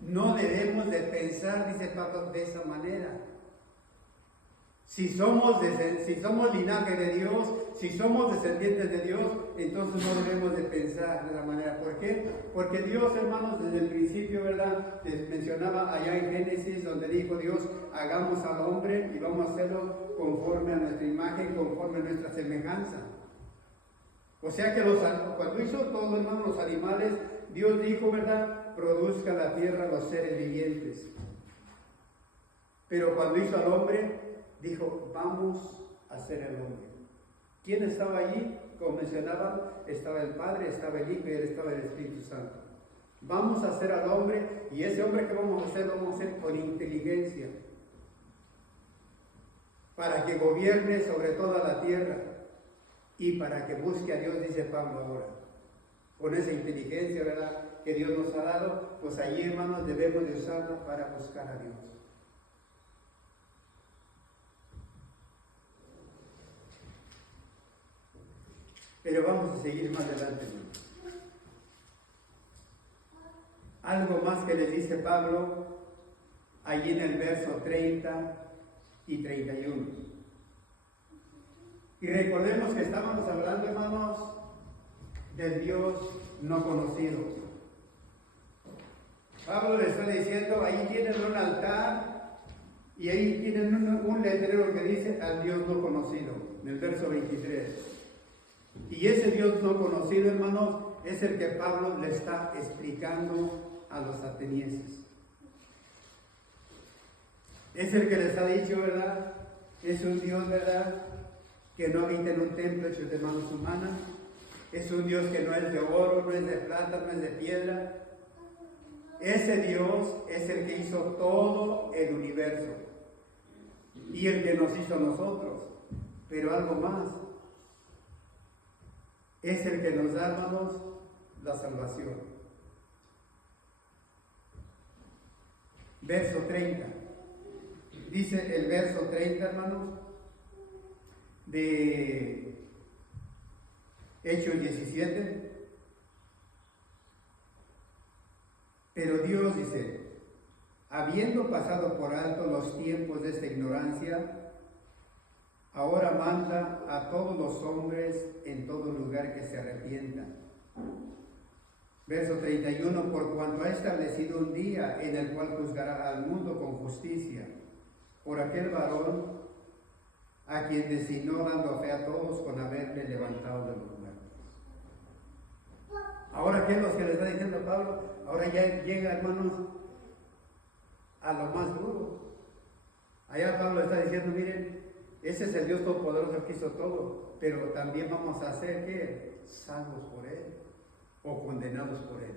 No debemos de pensar, dice Pablo, de esa manera. Si somos linaje de Dios, si somos descendientes de Dios, entonces no debemos de pensar de la manera. ¿Por qué? Porque Dios, hermanos, desde el principio, ¿verdad?, les mencionaba allá en Génesis, donde dijo Dios, hagamos al hombre y vamos a hacerlo conforme a nuestra imagen, conforme a nuestra semejanza. O sea que cuando hizo todo, hermanos, los animales, Dios dijo, ¿verdad?, produzca la tierra los seres vivientes. Pero cuando hizo al hombre, dijo, vamos a hacer el hombre. ¿Quién estaba allí? Como mencionaba, estaba el Padre, estaba el Hijo y estaba el Espíritu Santo. Vamos a hacer al hombre, y ese hombre que vamos a hacer, lo vamos a hacer con inteligencia, para que gobierne sobre toda la tierra y para que busque a Dios, dice Pablo ahora. Con esa inteligencia, ¿verdad?, que Dios nos ha dado, pues allí, hermanos, debemos de usarla para buscar a Dios. Pero vamos a seguir más adelante, hermanos. Algo más que les dice Pablo allí en el verso 30 y 31. Y recordemos que estábamos hablando, hermanos, del Dios no conocido. Pablo le está diciendo, ahí tienen un altar y ahí tienen un letrero que dice al Dios no conocido, en el verso 23. Y ese Dios no conocido, hermanos, es el que Pablo le está explicando a los atenienses. Es el que les ha dicho, ¿verdad? Es un Dios, ¿verdad?, que no habita en un templo hecho de manos humanas. Es un Dios que no es de oro, no es de plata, no es de piedra. Ese Dios es el que hizo todo el universo y el que nos hizo a nosotros. Pero algo más. Es el que nos da, hermanos, la salvación. Verso 30. Dice el verso 30, hermanos, de Hechos 17. Pero Dios dice, habiendo pasado por alto los tiempos de esta ignorancia, ahora manda a todos los hombres en todo lugar que se arrepientan. Verso 31, por cuanto ha establecido un día en el cual juzgará al mundo con justicia, por aquel varón a quien designó dando fe a todos con haberle levantado de los muertos. Ahora, ¿qué es lo que le está diciendo Pablo? Ahora ya llega, hermanos, a lo más duro. Allá Pablo está diciendo, miren, ese es el Dios Todopoderoso que hizo todo, pero también vamos a ser, ¿qué? Salvos por Él o condenados por Él.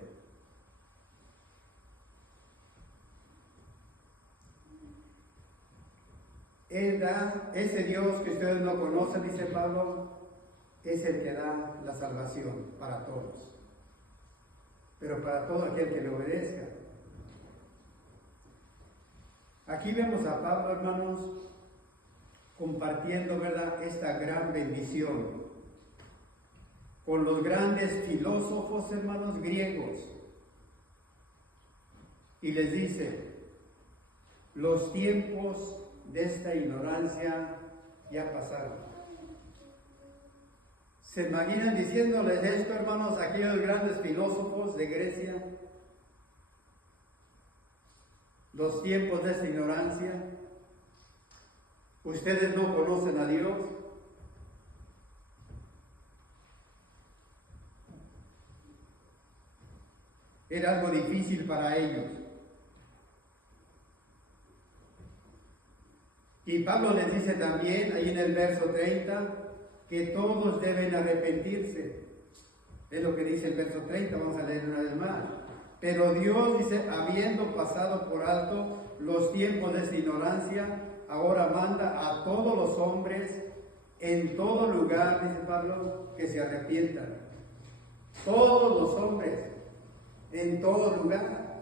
Él da, ese Dios que ustedes no conocen, dice Pablo, es el que da la salvación para todos, pero para todo aquel que le obedezca. Aquí vemos a Pablo, hermanos, compartiendo, ¿verdad?, esta gran bendición con los grandes filósofos, hermanos, griegos. Y les dice, los tiempos de esta ignorancia ya pasaron. ¿Se imaginan diciéndoles esto, hermanos, a aquellos grandes filósofos de Grecia? Los tiempos de esta ignorancia. ¿Ustedes no conocen a Dios? Era algo difícil para ellos. Y Pablo les dice también, ahí en el verso 30, que todos deben arrepentirse. Es lo que dice el verso 30, vamos a leer una vez más. Pero Dios dice, habiendo pasado por alto los tiempos de esa ignorancia, ahora manda a todos los hombres en todo lugar, dice Pablo, que se arrepientan. Todos los hombres, en todo lugar,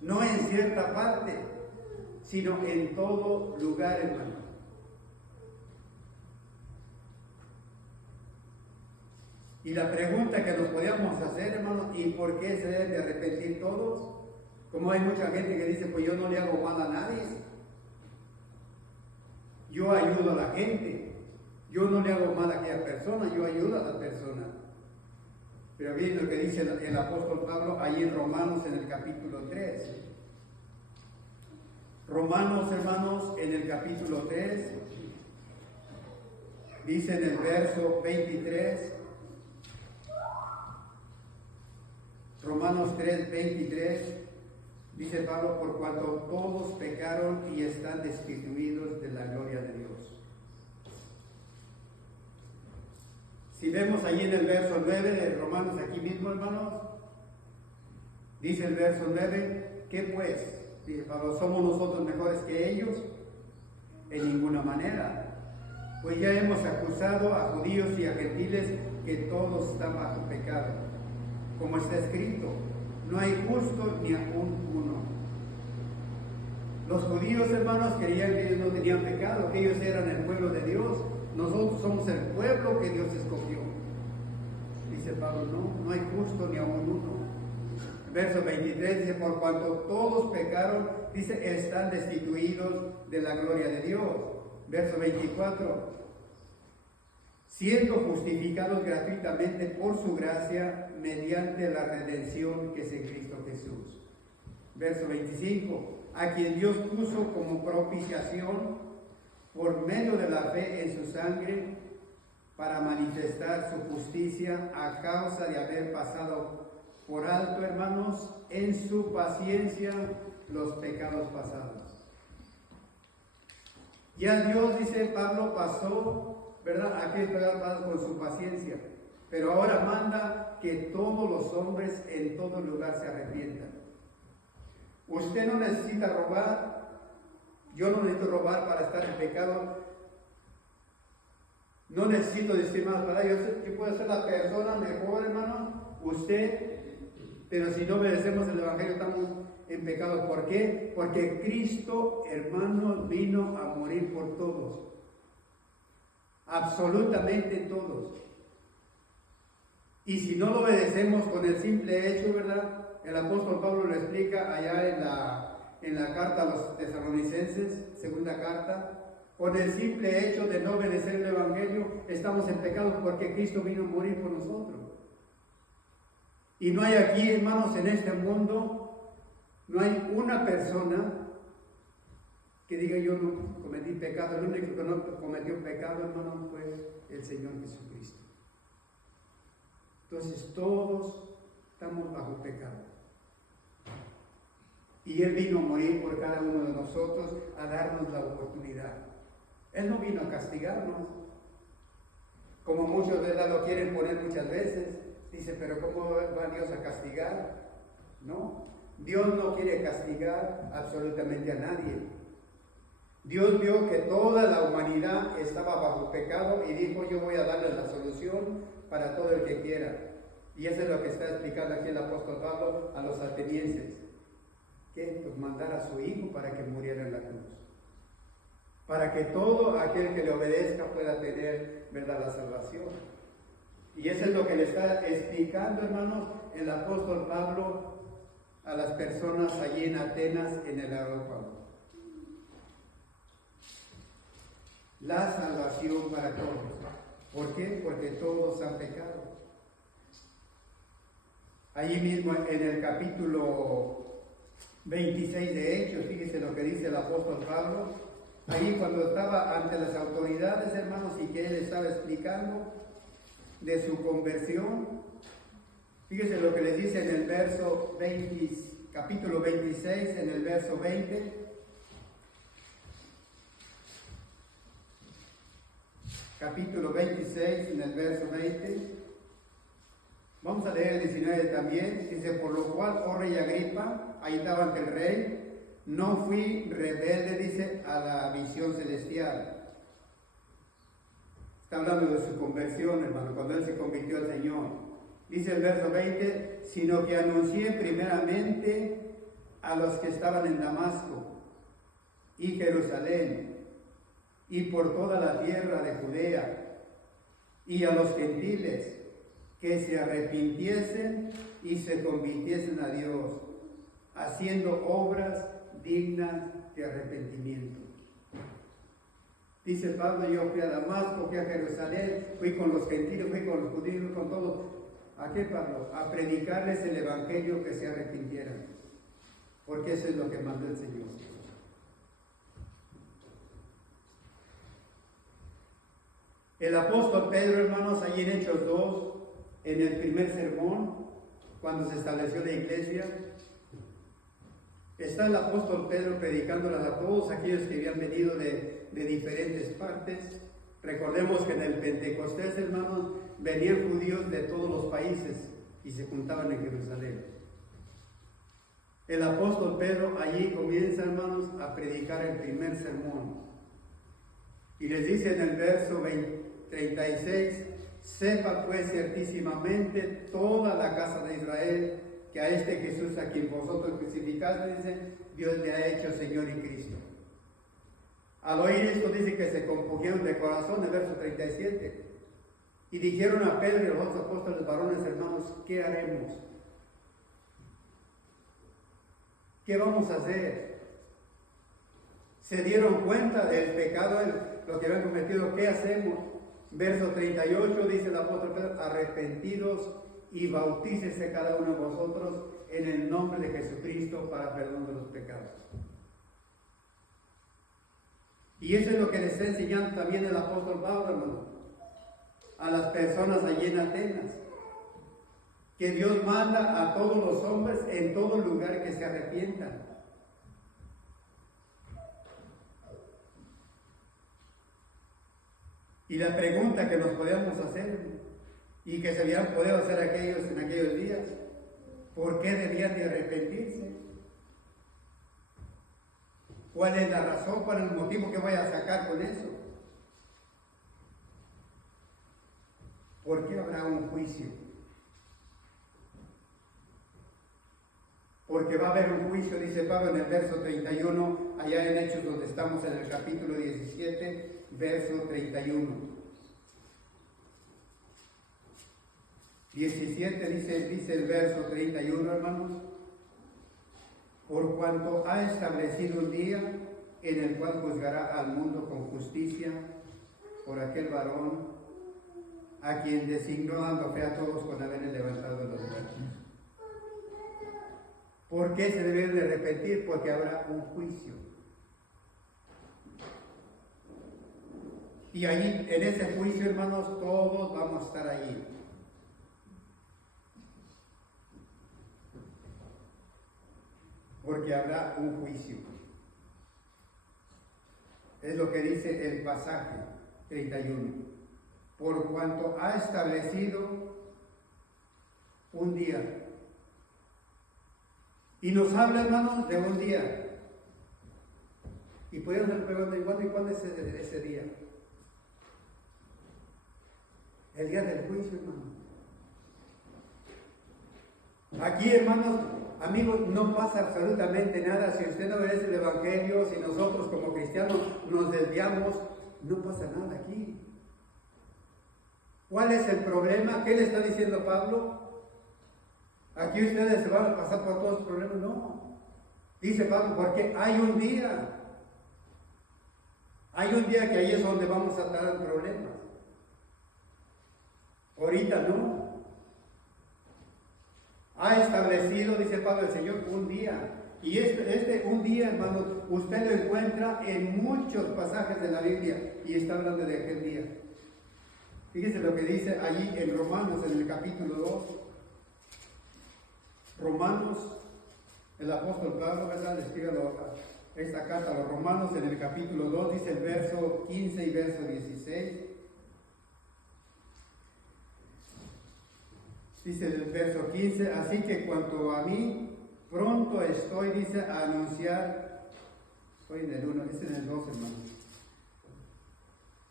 no en cierta parte, sino en todo lugar, hermano. Y la pregunta que nos podíamos hacer, hermano, ¿y por qué se deben de arrepentir todos? Como hay mucha gente que dice, pues yo no le hago mal a nadie. Yo ayudo a la gente. Yo no le hago mal a aquella persona, yo ayudo a la persona. Pero bien lo que dice el apóstol Pablo ahí en Romanos en el capítulo 3. Romanos, hermanos, en el capítulo 3, dice en el verso 23, Romanos 3, 23, dice Pablo, por cuanto todos pecaron y están destituidos de la gloria de Dios. Si vemos ahí en el verso 9 de Romanos, aquí mismo, hermanos, dice el verso 9, ¿qué pues? Dice Pablo, ¿somos nosotros mejores que ellos? En ninguna manera. Pues ya hemos acusado a judíos y a gentiles que todos están bajo pecado. Como está escrito, no hay justo ni aún uno. Los judíos, hermanos, creían que ellos no tenían pecado, que ellos eran el pueblo de Dios. Nosotros somos el pueblo que Dios escogió. Dice Pablo, no hay justo ni aún uno. Verso 23 dice, por cuanto todos pecaron, dice, están destituidos de la gloria de Dios. Verso 24, siendo justificados gratuitamente por su gracia mediante la redención que es en Cristo Jesús. Verso 25, a quien Dios puso como propiciación por medio de la fe en su sangre para manifestar su justicia a causa de haber pasado por alto, hermanos, en su paciencia los pecados pasados. Ya Dios, dice Pablo, pasó, ¿verdad?, aquellos pecados pasados con su paciencia, pero ahora manda que todos los hombres en todo lugar se arrepientan. Usted no necesita robar, yo no necesito robar para estar en pecado, no necesito decir más para yo puedo ser la persona mejor, hermano, usted. Pero si no obedecemos el Evangelio estamos en pecado. ¿Por qué? Porque Cristo, hermanos, vino a morir por todos. Absolutamente todos. Y si no lo obedecemos con el simple hecho, ¿verdad? El apóstol Pablo lo explica allá en la carta a los tesalonicenses, segunda carta, con el simple hecho de no obedecer el Evangelio, estamos en pecado porque Cristo vino a morir por nosotros. Y no hay aquí, hermanos, en este mundo, no hay una persona que diga yo no cometí pecado. El único que no cometió pecado, hermano, fue el Señor Jesucristo. Entonces todos estamos bajo pecado. Y Él vino a morir por cada uno de nosotros, a darnos la oportunidad. Él no vino a castigarnos, como muchos de verdad lo quieren poner muchas veces. Dice, pero ¿cómo va Dios a castigar? No, Dios no quiere castigar absolutamente a nadie. Dios vio que toda la humanidad estaba bajo pecado y dijo, yo voy a darles la solución para todo el que quiera. Y eso es lo que está explicando aquí el apóstol Pablo a los atenienses, que pues mandar a su Hijo para que muriera en la cruz, para que todo aquel que le obedezca pueda tener, ¿verdad?, la salvación. Y eso es lo que le está explicando, hermanos, el apóstol Pablo a las personas allí en Atenas, en el Areópago. La salvación para todos. ¿Por qué? Porque todos han pecado. Allí mismo en el capítulo 26 de Hechos, fíjese lo que dice el apóstol Pablo. Ahí cuando estaba ante las autoridades, hermanos, y que él estaba explicando de su conversión, fíjese lo que les dice en el verso 20, capítulo 26, en el verso 20. Capítulo 26, en el verso 20. Vamos a leer el 19 también. Dice, por lo cual, oh rey Agripa, ahí estaba ante el rey, no fui rebelde, dice, a la visión celestial. Está hablando de su conversión, hermano, cuando él se convirtió al Señor. Dice el verso 20, sino que anuncié primeramente a los que estaban en Damasco y Jerusalén y por toda la tierra de Judea y a los gentiles que se arrepintiesen y se convirtiesen a Dios, haciendo obras dignas de arrepentimiento. Dice Pablo, yo fui a Damasco, fui a Jerusalén, fui con los gentiles, fui con los judíos, con todos. ¿A qué, Pablo? A predicarles el evangelio, que se arrepintieran. Porque eso es lo que mandó el Señor. El apóstol Pedro, hermanos, allí en Hechos 2, en el primer sermón, cuando se estableció la iglesia, está el apóstol Pedro predicándolas a todos aquellos que habían venido de diferentes partes. Recordemos que en el Pentecostés, hermanos, venían judíos de todos los países y se juntaban en Jerusalén. El apóstol Pedro allí comienza, hermanos, a predicar el primer sermón. Y les dice en el verso 36, sepa pues ciertísimamente toda la casa de Israel que a este Jesús a quien vosotros crucificaste, dice, Dios le ha hecho Señor y Cristo. Al oír esto dice que se compugieron de corazón, el verso 37, y dijeron a Pedro y a los otros apóstoles varones, hermanos, ¿qué haremos? ¿Qué vamos a hacer? Se dieron cuenta del pecado, lo que habían cometido, ¿qué hacemos? Verso 38 dice el apóstol Pedro, arrepentidos y bautícese cada uno de vosotros en el nombre de Jesucristo para perdón de los pecados. Y eso es lo que le está enseñando también el apóstol Pablo, hermano, a las personas allí en Atenas, que Dios manda a todos los hombres en todo lugar que se arrepientan. Y la pregunta que nos podemos hacer, y que se habían podido hacer aquellos en aquellos días, ¿por qué debían de arrepentirse? ¿Cuál es la razón, cuál es el motivo que voy a sacar con eso? ¿Por qué habrá un juicio? Porque va a haber un juicio, dice Pablo en el verso 31, allá en Hechos, donde estamos en el capítulo 17, verso 31. 17 dice el verso 31, hermanos. por cuanto ha establecido un día en el cual juzgará al mundo con justicia por aquel varón a quien designó dando fe a todos con haberle levantado de los muertos. ¿Por qué se deben de arrepentir? Porque habrá un juicio. Y allí, en ese juicio, hermanos, todos vamos a estar allí. Porque habrá un juicio. Es lo que dice el pasaje 31. Por cuanto ha establecido un día. Y nos habla, hermanos, de un día. Y podemos preguntar, ¿y cuándo es ese día? El día del juicio, hermano. Aquí, hermanos, amigos, no pasa absolutamente nada. Si usted no obedece el Evangelio, si nosotros como cristianos nos desviamos, no pasa nada aquí. ¿Cuál es el problema? ¿Qué le está diciendo Pablo? Aquí ustedes se van a pasar por todos los problemas. No. Dice Pablo, porque hay un día. Hay un día que ahí es donde vamos a estar en problemas. Ahorita no. Ha establecido, dice Pablo el Señor, un día. Y un día, hermanos, usted lo encuentra en muchos pasajes de la Biblia y está hablando de aquel día. Fíjese lo que dice allí en Romanos, en el capítulo 2. Romanos, el apóstol Pablo, ¿verdad? Le escribe esta carta a los romanos en el capítulo 2, dice el verso 15 y verso 16. Dice el verso 15, así que cuanto a mí, pronto estoy, dice, a anunciar, estoy en el 1, dice en el 2, hermano.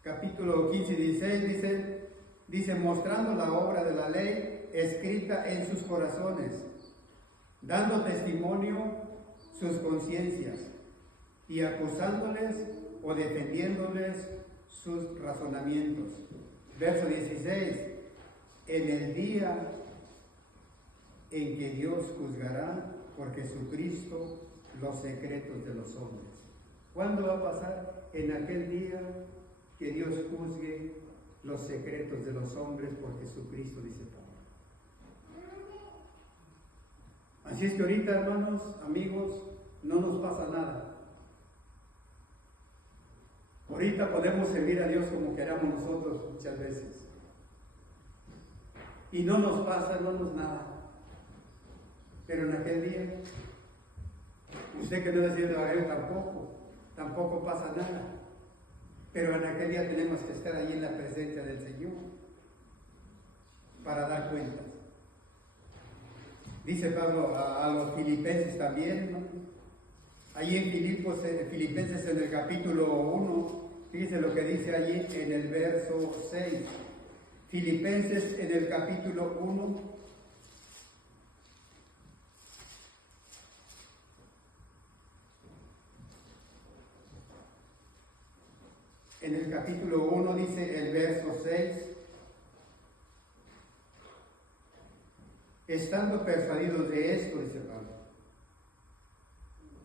Capítulo 15 y 16 dice, mostrando la obra de la ley escrita en sus corazones, dando testimonio sus conciencias y acusándoles o defendiéndoles sus razonamientos. Verso 16, en el día en que Dios juzgará por Jesucristo los secretos de los hombres. ¿Cuándo va a pasar? En aquel día que Dios juzgue los secretos de los hombres por Jesucristo, dice Pablo. Así es que ahorita, hermanos, amigos, no nos pasa nada. Ahorita podemos servir a Dios como queramos nosotros muchas veces. Y no nos pasa, hermanos, nada. Pero en aquel día, usted que no es de Evangelio tampoco pasa nada. Pero en aquel día tenemos que estar allí en la presencia del Señor para dar cuentas. Dice Pablo a los filipenses también, ¿no? Allí en Filipenses en el capítulo 1, fíjense lo que dice allí en el verso 6. Filipenses en el capítulo 1. En el capítulo 1 dice el verso 6. Estando persuadidos de esto, dice Pablo,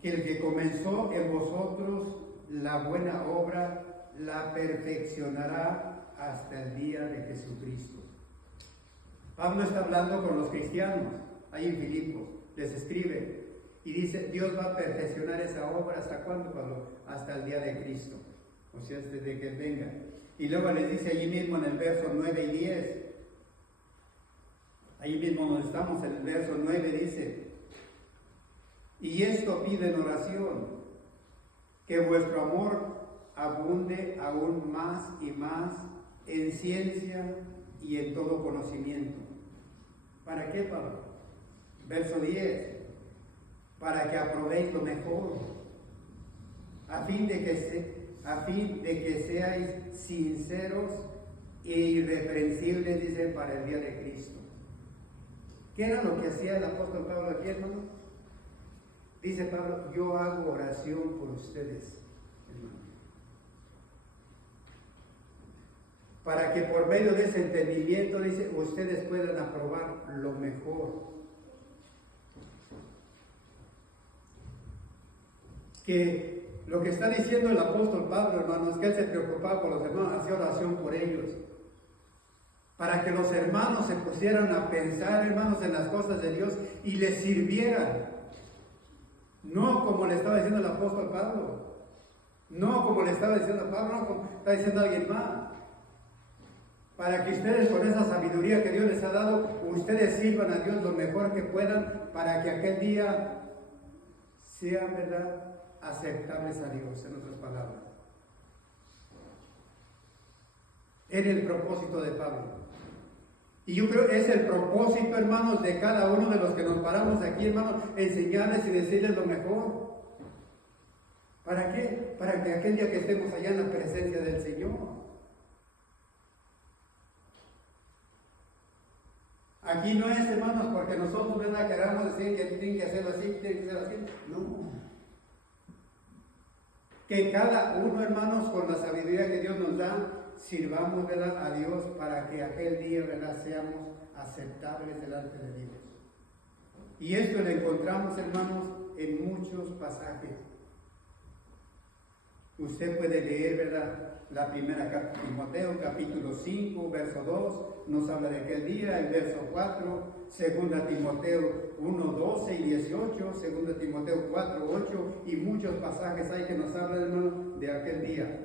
que el que comenzó en vosotros la buena obra, la perfeccionará hasta el día de Jesucristo. Pablo está hablando con los cristianos, ahí en Filipos, les escribe, y dice, Dios va a perfeccionar esa obra, ¿hasta cuándo, Pablo? Hasta el día de Cristo, o sea, desde que venga. Y luego les dice allí mismo en el verso 9 y 10, ahí mismo donde estamos, en el verso 9 dice, y esto pide en oración, que vuestro amor abunde aún más y más en ciencia y en todo conocimiento. ¿Para qué, Pablo? Verso 10, para que aprobéis lo mejor, a fin de que seáis sinceros e irreprensibles, dice, para el día de Cristo. ¿Qué era lo que hacía el apóstol Pablo aquí, hermano? Dice Pablo, yo hago oración por ustedes, hermano, para que por medio de ese entendimiento, dice, ustedes puedan aprobar lo mejor. que lo que está diciendo el apóstol Pablo, hermanos, que él se preocupaba por los hermanos, hacía oración por ellos, para que los hermanos se pusieran a pensar, hermanos, en las cosas de Dios y les sirvieran. No como le estaba diciendo el apóstol Pablo, no como le estaba diciendo Pablo, no como está diciendo alguien más. Para que ustedes, con esa sabiduría que Dios les ha dado, ustedes sirvan a Dios lo mejor que puedan, para que aquel día sean, ¿verdad?, aceptables a Dios, en otras palabras. Era el propósito de Pablo. Y yo creo que es el propósito, hermanos, de cada uno de los que nos paramos aquí, hermanos, enseñarles y decirles lo mejor. ¿Para qué? Para que aquel día que estemos allá en la presencia del Señor. Aquí no es, hermanos, porque nosotros, ¿verdad?, queramos decir que tienen que hacerlo así, tienen que hacerlo así. No. Que cada uno, hermanos, con la sabiduría que Dios nos da, sirvamos, ¿verdad?, a Dios, para que aquel día, ¿verdad?, seamos aceptables delante de Dios. Y esto lo encontramos, hermanos, en muchos pasajes. Usted puede leer, ¿verdad?, la primera carta de Timoteo, capítulo 5, verso 2, nos habla de aquel día, el verso 4, segunda Timoteo 1, 12 y 18, segunda Timoteo 4, 8, y muchos pasajes hay que nos hablan, hermano, de aquel día.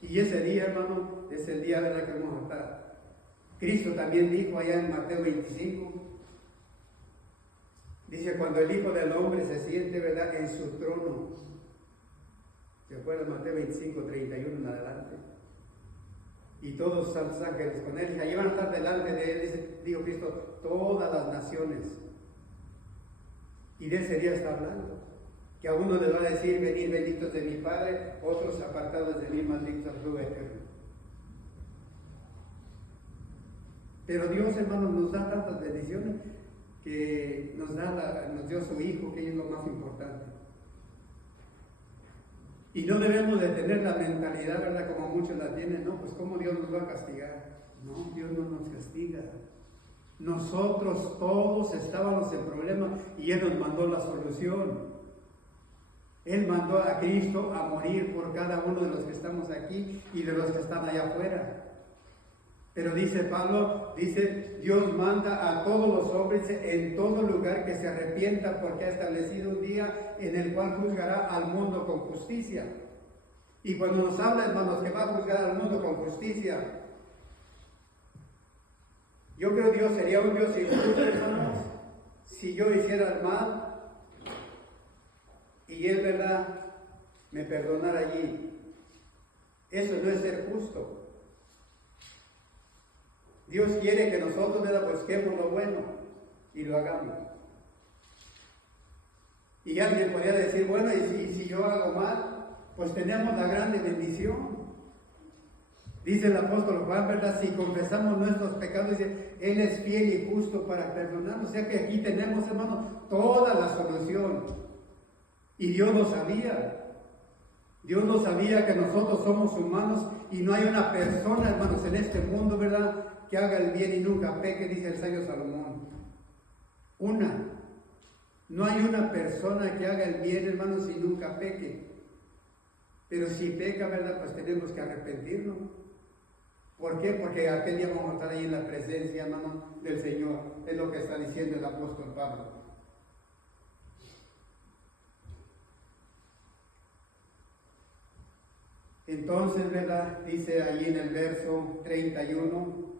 Y ese día, hermano, es el día, ¿verdad?, que vamos a estar. Cristo también dijo allá en Mateo 25, dice, cuando el Hijo del Hombre se siente, ¿verdad?, en su trono. ¿Se acuerdan? Mateo 25, 31 en adelante. Y todos los ángeles con él, y allí van a estar delante de él, dice, dijo Cristo, todas las naciones. Y de ese día está hablando. Que a uno le va a decir, venid benditos de mi Padre, otros apartados de mí, malditos al fuego eterno. Pero Dios, hermanos, nos da tantas bendiciones que nos dio su Hijo, que es lo más importante. Y no debemos de tener la mentalidad, ¿verdad?, como muchos la tienen, no, pues ¿cómo Dios nos va a castigar? No, Dios no nos castiga. Nosotros todos estábamos en problemas y Él nos mandó la solución. Él mandó a Cristo a morir por cada uno de los que estamos aquí y de los que están allá afuera. Pero dice Pablo, dice, Dios manda a todos los hombres en todo lugar que se arrepientan, porque ha establecido un día en el cual juzgará al mundo con justicia. Y cuando nos habla, hermanos, que va a juzgar al mundo con justicia, yo creo que Dios sería un Dios injusto, hermanos, si yo hiciera el mal y Él, ¿verdad?, me perdonara allí. Eso no es ser justo. Dios quiere que nosotros, ¿verdad?, busquemos lo bueno y lo hagamos. Y alguien podría decir, bueno, y si yo hago mal, pues tenemos la grande bendición. Dice el apóstol Juan, ¿verdad?, si confesamos nuestros pecados, dice, Él es fiel y justo para perdonarnos. O sea que aquí tenemos, hermanos, toda la solución. Y Dios lo sabía. Dios lo sabía, que nosotros somos humanos y no hay una persona, hermanos, en este mundo, ¿verdad?, que haga el bien y nunca peque, dice el sabio Salomón. No hay una persona que haga el bien, hermanos, y nunca peque. Pero si peca, ¿verdad?, pues tenemos que arrepentirnos. ¿Por qué? Porque aquel día vamos a estar ahí en la presencia, hermanos, del Señor. Es lo que está diciendo el apóstol Pablo. Entonces, ¿verdad?, dice ahí en el verso 31,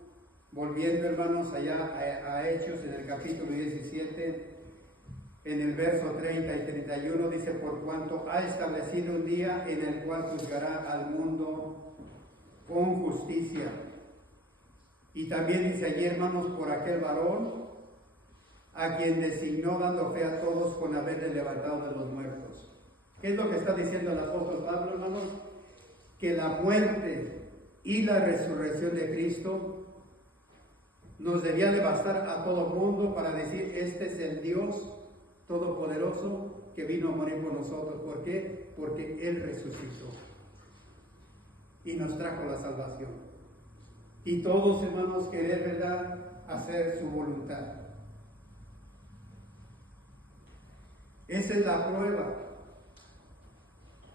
volviendo, hermanos, allá a Hechos, en el capítulo 17, en el verso 30 y 31, dice, por cuanto ha establecido un día en el cual juzgará al mundo con justicia. Y también dice allí, hermanos, por aquel varón, a quien designó dando fe a todos con haberle levantado de los muertos. ¿Qué es lo que está diciendo el apóstol Pablo, hermanos? Que la muerte y la resurrección de Cristo nos debía de bastar a todo mundo para decir, este es el Dios Todopoderoso que vino a morir por nosotros. ¿Por qué? Porque Él resucitó y nos trajo la salvación. Y todos, hermanos, querer, ¿verdad?, hacer su voluntad. Esa es la prueba.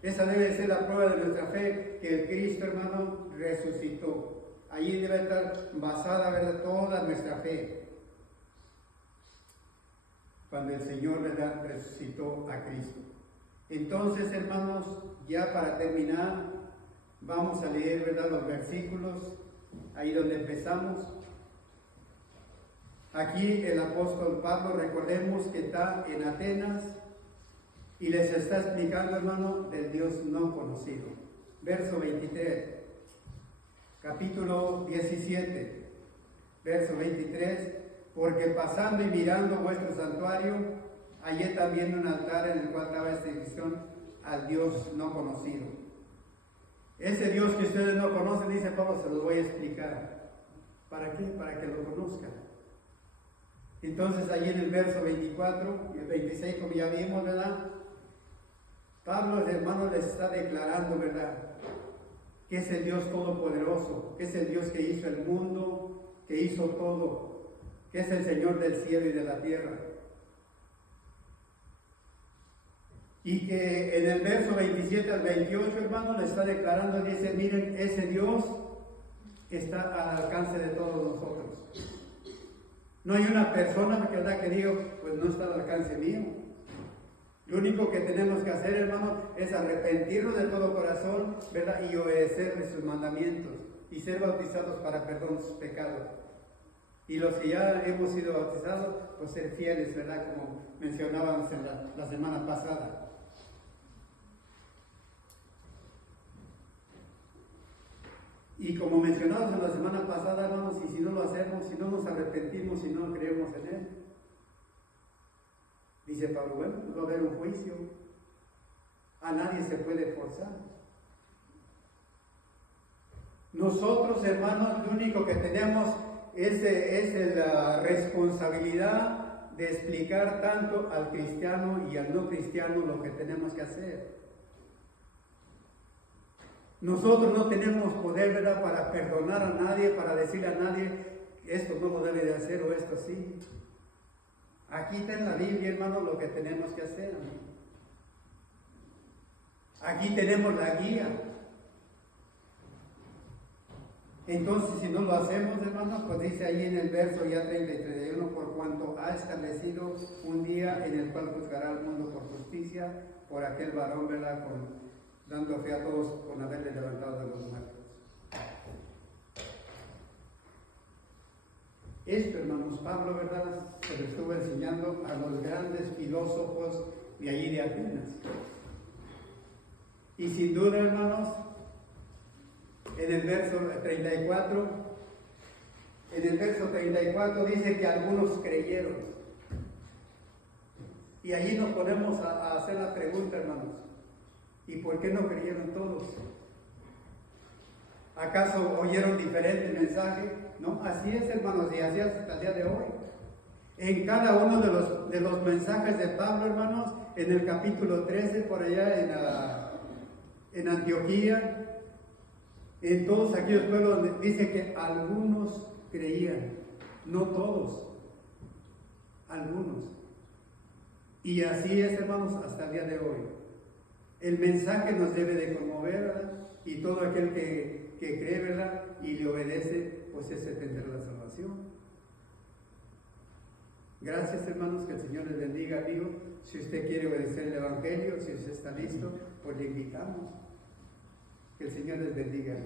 Esa debe ser la prueba de nuestra fe, que el Cristo, hermano, resucitó. Allí debe estar basada, ¿verdad?, toda nuestra fe. Cuando el Señor, ¿verdad?, resucitó a Cristo. Entonces, hermanos, ya para terminar, vamos a leer, ¿verdad?, los versículos, ahí donde empezamos. Aquí el apóstol Pablo, recordemos que está en Atenas y les está explicando, hermano, del Dios no conocido. Verso 23, capítulo 17, verso 23, porque pasando y mirando vuestro santuario, hallé también un altar en el cual daba esta inscripción: al Dios no conocido. Ese Dios que ustedes no conocen, dice Pablo, se los voy a explicar. ¿Para qué? Para que lo conozcan. Entonces, allí en el verso 24 y el 26, como ya vimos, ¿verdad?, Pablo, hermano, les está declarando, ¿verdad?, que es el Dios todopoderoso, que es el Dios que hizo el mundo, que hizo todo, que es el Señor del cielo y de la tierra. Y que en el verso 27 al 28, hermano, le está declarando, dice: miren, ese Dios está al alcance de todos nosotros. No hay una persona, ¿verdad?, que diga, pues no está al alcance mío. Lo único que tenemos que hacer, hermano, es arrepentirnos de todo corazón, ¿verdad?, y obedecerle sus mandamientos y ser bautizados para perdón de sus pecados. Y los que ya hemos sido bautizados, pues ser fieles, ¿verdad?, como mencionábamos en la semana pasada. Y como mencionábamos en la semana pasada, hermanos, y si no lo hacemos, si no nos arrepentimos, si no creemos en Él, dice Pablo, bueno, va a haber un juicio. A nadie se puede forzar. Nosotros, hermanos, lo único que tenemos es la responsabilidad de explicar tanto al cristiano y al no cristiano lo que tenemos que hacer. Nosotros no tenemos poder, ¿verdad?, para perdonar a nadie, para decirle a nadie, esto no lo debe de hacer o esto sí. Aquí está en la Biblia, hermano, lo que tenemos que hacer. Aquí tenemos la guía. Entonces, si no lo hacemos, hermanos, pues dice ahí en el verso ya 30 y 31, por cuanto ha establecido un día en el cual juzgará al mundo por justicia, por aquel varón, ¿verdad?, dando fe a todos con haberle levantado de los muertos. Esto, hermanos, Pablo, ¿verdad?, se lo estuvo enseñando a los grandes filósofos de allí de Atenas. Y sin duda, hermanos, en el verso 34 dice que algunos creyeron. Y allí nos ponemos a hacer la pregunta, hermanos, ¿y por qué no creyeron todos? ¿Acaso oyeron diferente mensaje? No, así es, hermanos, y así hasta el día de hoy. En cada uno de los mensajes de Pablo, hermanos, en el capítulo 13, por allá en Antioquía, en todos aquellos pueblos donde dice que algunos creían, no todos, algunos. Y así es, hermanos, hasta el día de hoy. El mensaje nos debe de conmover, ¿verdad? Y todo aquel que cree, ¿verdad?, y le obedece, pues ese tendrá la salvación. Gracias, hermanos, que el Señor les bendiga, amigo. Si usted quiere obedecer el Evangelio, si usted está listo, pues le invitamos. Que el Señor les bendiga.